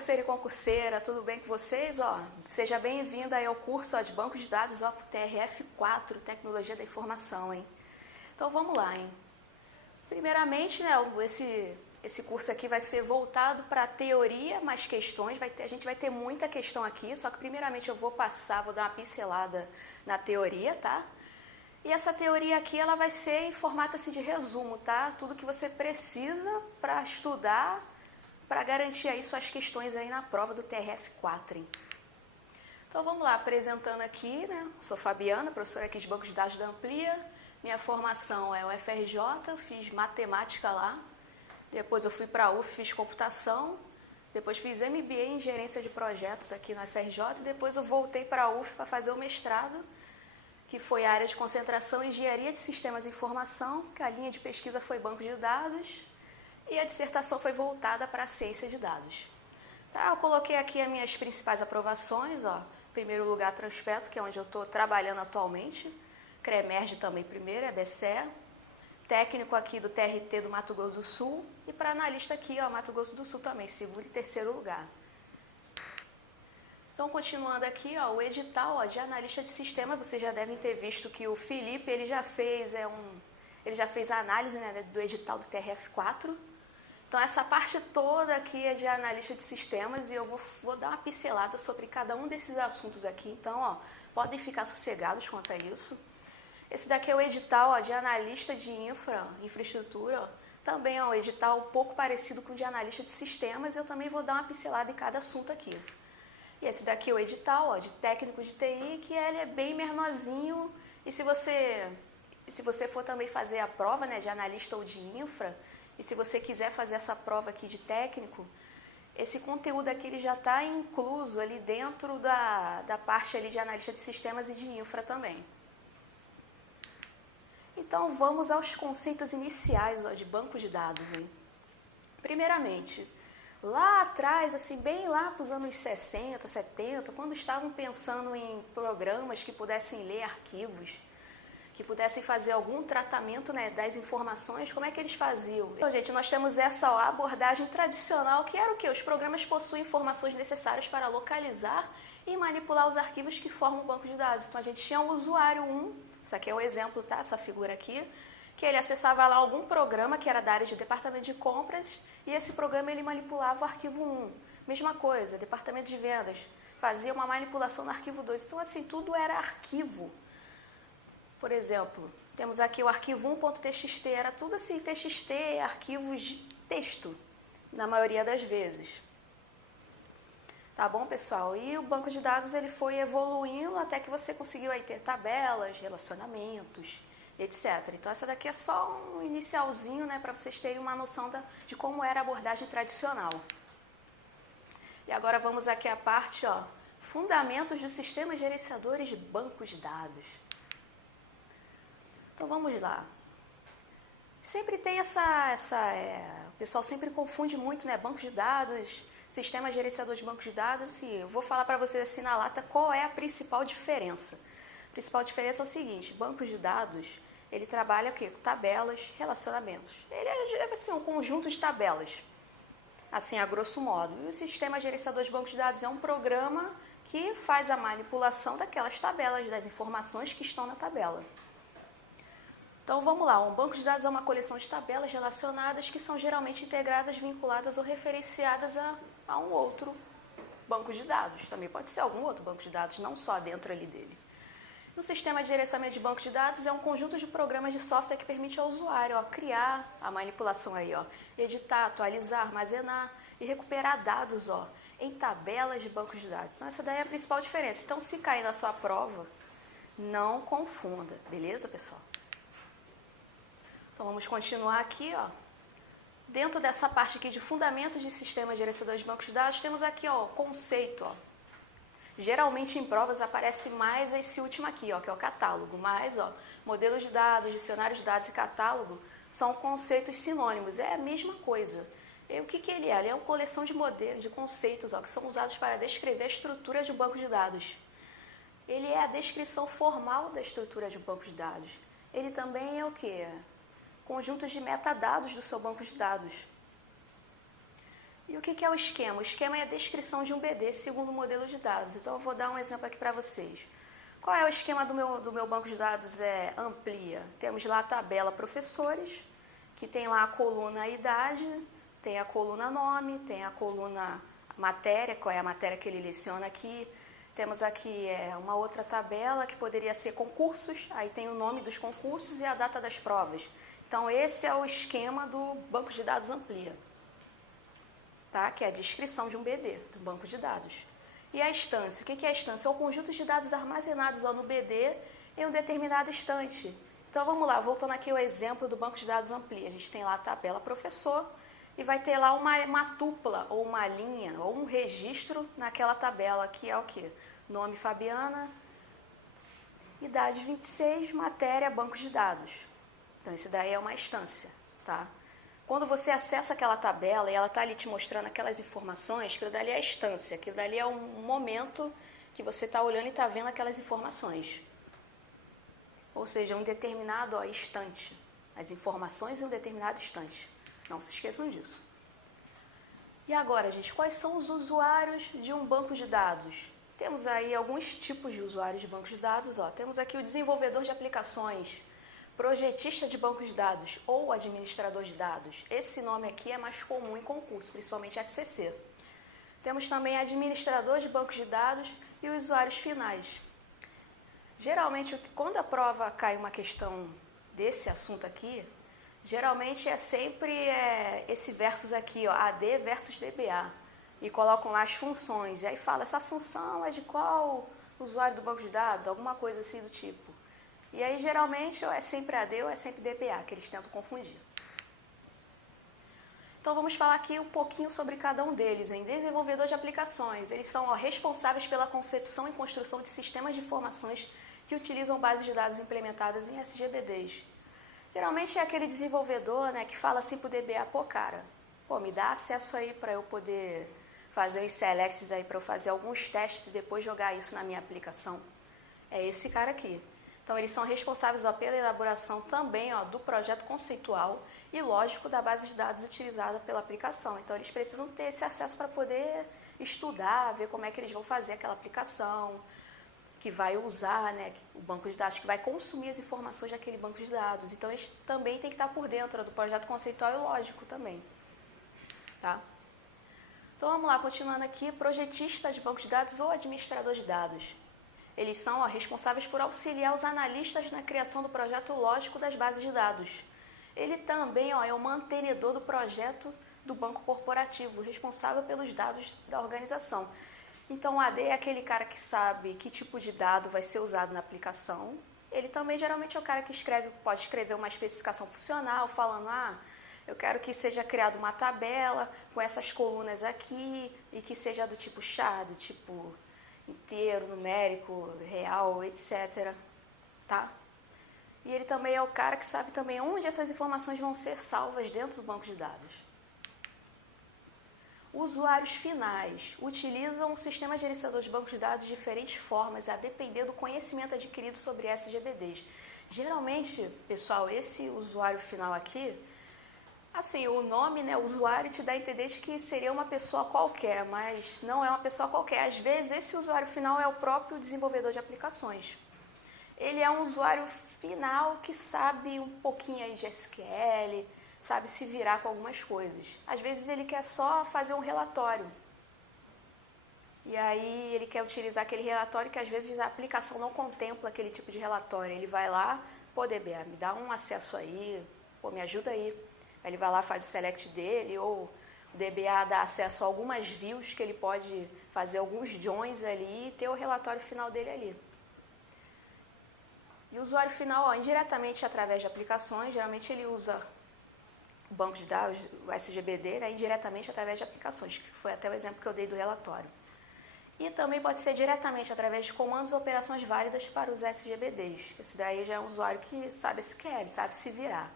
concurseiro e concurseira, tudo bem com vocês? Seja bem-vindo aí ao curso de Banco de Dados, TRF4, Tecnologia da Informação, hein? Então vamos lá, hein? Primeiramente, né, esse curso aqui vai ser voltado para teoria, mais questões, a gente vai ter muita questão aqui, só que primeiramente eu vou dar uma pincelada na teoria, tá? E essa teoria aqui, ela vai ser em formato assim, de resumo, tá? Tudo que você precisa para estudar, para garantir aí suas questões aí na prova do TRF4, hein? Então vamos lá, apresentando aqui, né? Sou Fabiana, professora aqui de Banco de Dados da Amplia. Minha formação é o FRJ, eu fiz matemática lá. Depois eu fui para a UF, fiz computação. Depois fiz MBA em gerência de projetos aqui na FRJ. E depois eu voltei para a UF para fazer o mestrado, que foi a área de concentração em engenharia de sistemas de informação, que a linha de pesquisa foi banco de dados. E a dissertação foi voltada para a ciência de dados. Tá, eu coloquei aqui as minhas principais aprovações. Em primeiro lugar, Transpetro, que é onde eu estou trabalhando atualmente. CREMERGE também primeiro, EBSER. Técnico aqui do TRT do Mato Grosso do Sul. E para analista aqui, Mato Grosso do Sul também, segundo e terceiro lugar. Então, continuando aqui, o edital de analista de sistema, vocês já devem ter visto que o Felipe ele já fez a análise, né, do edital do TRF4. Então, essa parte toda aqui é de analista de sistemas e eu vou dar uma pincelada sobre cada um desses assuntos aqui. Então, podem ficar sossegados quanto a isso. Esse daqui é o edital de analista de infraestrutura. Também é um edital um pouco parecido com o de analista de sistemas. Eu também vou dar uma pincelada em cada assunto aqui. E esse daqui é o edital de técnico de TI, que ele é bem menorzinho. E se você for também fazer a prova, né, de analista ou de infra, e se você quiser fazer essa prova aqui de técnico, esse conteúdo aqui ele já está incluso ali dentro da parte ali de analista de sistemas e de infra também. Então vamos aos conceitos iniciais de banco de dados, hein? Primeiramente, lá atrás, assim, bem lá para os anos 60, 70, quando estavam pensando em programas que pudessem ler arquivos, que pudessem fazer algum tratamento, né, das informações, como é que eles faziam? Então, gente, nós temos essa abordagem tradicional, que era o quê? Os programas possuem informações necessárias para localizar e manipular os arquivos que formam o banco de dados. Então, a gente tinha um usuário 1, isso aqui é o exemplo, tá? Essa figura aqui, que ele acessava lá algum programa que era da área de departamento de compras e esse programa ele manipulava o arquivo 1. Mesma coisa, departamento de vendas, fazia uma manipulação no arquivo 2. Então, assim, tudo era arquivo. Por exemplo, temos aqui o arquivo 1.txt, era tudo assim, txt, arquivos de texto, na maioria das vezes. Tá bom, pessoal? E o banco de dados ele foi evoluindo até que você conseguiu aí ter tabelas, relacionamentos, etc. Então, essa daqui é só um inicialzinho, né, para vocês terem uma noção de como era a abordagem tradicional. E agora vamos aqui à parte, fundamentos dos sistemas gerenciadores de bancos de dados. Então, vamos lá. Sempre tem o pessoal sempre confunde muito, né, banco de dados, sistema gerenciador de banco de dados. Assim, eu vou falar para vocês assim na lata qual é a principal diferença. A principal diferença é o seguinte, banco de dados, ele trabalha o quê? Com tabelas, relacionamentos. Ele é assim, um conjunto de tabelas, assim, a grosso modo. E o sistema gerenciador de banco de dados é um programa que faz a manipulação daquelas tabelas, das informações que estão na tabela. Então, vamos lá. Um banco de dados é uma coleção de tabelas relacionadas que são geralmente integradas, vinculadas ou referenciadas a um outro banco de dados. Também pode ser algum outro banco de dados, não só dentro ali dele. O sistema de gerenciamento de banco de dados é um conjunto de programas de software que permite ao usuário criar a manipulação aí, editar, atualizar, armazenar e recuperar dados em tabelas de banco de dados. Então, essa daí é a principal diferença. Então, se cair na sua prova, não confunda, beleza, pessoal? Então, vamos continuar aqui, Dentro dessa parte aqui de fundamentos de sistema gerenciador de bancos de dados, temos aqui, conceito, Geralmente em provas aparece mais esse último aqui, que é o catálogo, mas, modelo de dados, dicionário de dados e catálogo são conceitos sinônimos, é a mesma coisa. E o que ele é? Ele é uma coleção de modelos, de conceitos, que são usados para descrever a estrutura de um banco de dados. Ele é a descrição formal da estrutura de um banco de dados. Ele também é o quê? Conjuntos de metadados do seu banco de dados. E o que é o esquema? O esquema é a descrição de um BD segundo o modelo de dados. Então, eu vou dar um exemplo aqui para vocês. Qual é o esquema do meu banco de dados? Amplia. Temos lá a tabela professores, que tem lá a coluna idade, tem a coluna nome, tem a coluna matéria, qual é a matéria que ele leciona aqui. Temos aqui uma outra tabela que poderia ser concursos, aí tem o nome dos concursos e a data das provas. Então, esse é o esquema do banco de dados Amplia, tá? Que é a descrição de um BD, do banco de dados. E a instância? O que é a instância? É o conjunto de dados armazenados no BD em um determinado instante. Então, vamos lá, voltando aqui ao exemplo do banco de dados Amplia. A gente tem lá a tabela professor e vai ter lá uma tupla, ou uma linha, ou um registro naquela tabela, que é o quê? Nome Fabiana, idade 26, matéria, banco de dados. Então, isso daí é uma instância, tá? Quando você acessa aquela tabela e ela está ali te mostrando aquelas informações, aquilo dali é a instância, aquilo dali é um momento que você está olhando e está vendo aquelas informações. Ou seja, um determinado instante. As informações em um determinado instante. Não se esqueçam disso. E agora, gente, quais são os usuários de um banco de dados? Temos aí alguns tipos de usuários de bancos de dados. Temos aqui o desenvolvedor de aplicações, projetista de bancos de dados ou administrador de dados. Esse nome aqui é mais comum em concurso, principalmente FCC. Temos também administrador de bancos de dados e os usuários finais. Geralmente, quando a prova cai uma questão desse assunto aqui, geralmente é sempre esse versus aqui, AD versus DBA. E colocam lá as funções. E aí fala, essa função é de qual usuário do banco de dados? Alguma coisa assim do tipo. E aí, geralmente, ou é sempre AD ou é sempre DBA, que eles tentam confundir. Então, vamos falar aqui um pouquinho sobre cada um deles. Desenvolvedor de aplicações. Eles são responsáveis pela concepção e construção de sistemas de informações que utilizam bases de dados implementadas em SGBDs. Geralmente é aquele desenvolvedor, né, que fala assim para o DBA, cara, me dá acesso aí para eu poder fazer os selects aí, para eu fazer alguns testes e depois jogar isso na minha aplicação. É esse cara aqui. Então, eles são responsáveis pela elaboração também do projeto conceitual e lógico da base de dados utilizada pela aplicação. Então, eles precisam ter esse acesso para poder estudar, ver como é que eles vão fazer aquela aplicação, que vai usar, né, o banco de dados, que vai consumir as informações daquele banco de dados. Então, eles também têm que estar por dentro do projeto conceitual e lógico também. Tá? Então, vamos lá, continuando aqui, projetista de banco de dados ou administrador de dados. Eles são responsáveis por auxiliar os analistas na criação do projeto lógico das bases de dados. Ele também é o mantenedor do projeto do banco corporativo, responsável pelos dados da organização. Então, o AD é aquele cara que sabe que tipo de dado vai ser usado na aplicação. Ele também, geralmente, é o cara que pode escrever uma especificação funcional, falando, eu quero que seja criada uma tabela com essas colunas aqui e que seja do tipo char, do tipo inteiro, numérico, real, etc. Tá? E ele também é o cara que sabe também onde essas informações vão ser salvas dentro do banco de dados. Usuários finais utilizam o sistema gerenciador de bancos de dados de diferentes formas, a depender do conhecimento adquirido sobre SGBDs. Geralmente, pessoal, esse usuário final aqui, assim, o nome, né, usuário, te dá a entender de que seria uma pessoa qualquer, mas não é uma pessoa qualquer. Às vezes, esse usuário final é o próprio desenvolvedor de aplicações. Ele é um usuário final que sabe um pouquinho aí de SQL, sabe se virar com algumas coisas. Às vezes, ele quer só fazer um relatório. E aí, ele quer utilizar aquele relatório que, às vezes, a aplicação não contempla aquele tipo de relatório. Ele vai lá, DBA, me dá um acesso aí, me ajuda aí. Ele vai lá, faz o select dele, ou o DBA dá acesso a algumas views que ele pode fazer alguns joins ali e ter o relatório final dele ali. E o usuário final, indiretamente através de aplicações, geralmente ele usa o banco de dados, o SGBD, né, indiretamente através de aplicações, que foi até o exemplo que eu dei do relatório. E também pode ser diretamente através de comandos ou operações válidas para os SGBDs. Esse daí já é um usuário que sabe SQL, sabe se virar.